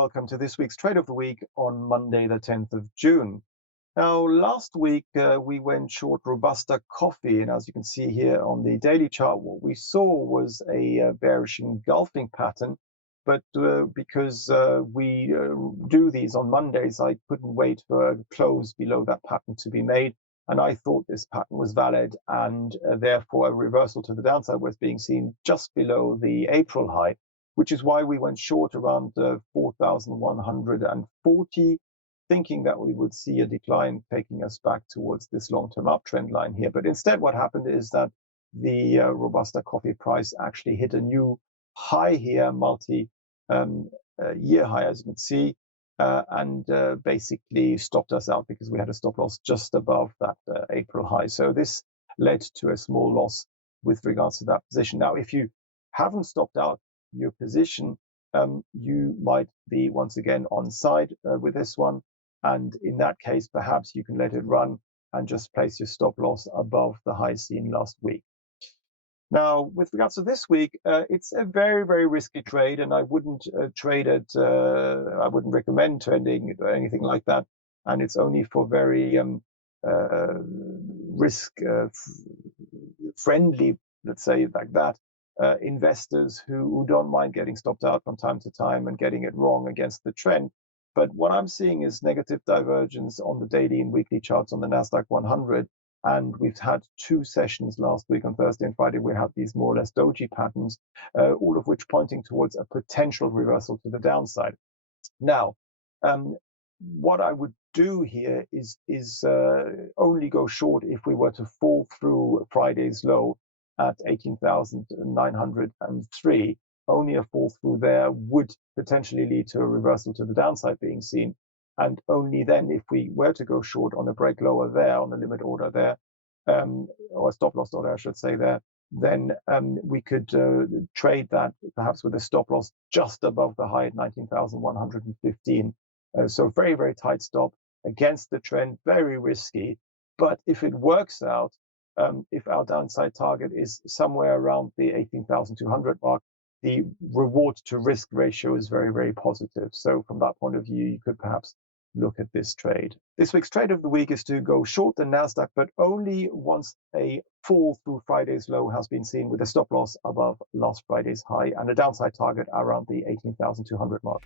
welcome to this week's Trade of the Week on Monday, the 10th of June. Now, last week we went short Robusta coffee, and as you can see here on the daily chart, what we saw was a bearish engulfing pattern. But because we do these on Mondays, I couldn't wait for a close below that pattern to be made. And I thought this pattern was valid, and therefore a reversal to the downside was being seen just below the April high, which is why we went short around 4,140, thinking that we would see a decline taking us back towards this long-term uptrend line here. But instead, what happened is that the Robusta coffee price actually hit a new high here, multi-year high, as you can see, and basically stopped us out because we had a stop loss just above that April high. So this led to a small loss with regards to that position. Now, if you haven't stopped out your position, you might be once again on side with this one, and in that case perhaps you can let it run and just place your stop loss above the high seen last week. Now, with regards to this week, it's a very, very risky trade, and I wouldn't trade it. I wouldn't recommend trading or anything like that, and it's only for very risk friendly, let's say it like that, investors who don't mind getting stopped out from time to time and getting it wrong against the trend. But what I'm seeing is negative divergence on the daily and weekly charts on the Nasdaq 100. And we've had two sessions last week on Thursday and Friday. We had these more or less doji patterns, all of which pointing towards a potential reversal to the downside. Now, what I would do here is only go short if we were to fall through Friday's low at 18,903. Only a fall through there would potentially lead to a reversal to the downside being seen. And only then, if we were to go short on a break lower there, on a limit order there, or a stop loss order, I should say there, then we could trade that perhaps with a stop loss just above the high at 19,115. So very, very tight stop against the trend, very risky. But if it works out, if our downside target is somewhere around the 18,200 mark, the reward to risk ratio is very, very positive. So from that point of view, you could perhaps look at this trade. This week's trade of the week is to go short the Nasdaq, but only once a fall through Friday's low has been seen, with a stop loss above last Friday's high and a downside target around the 18,200 mark.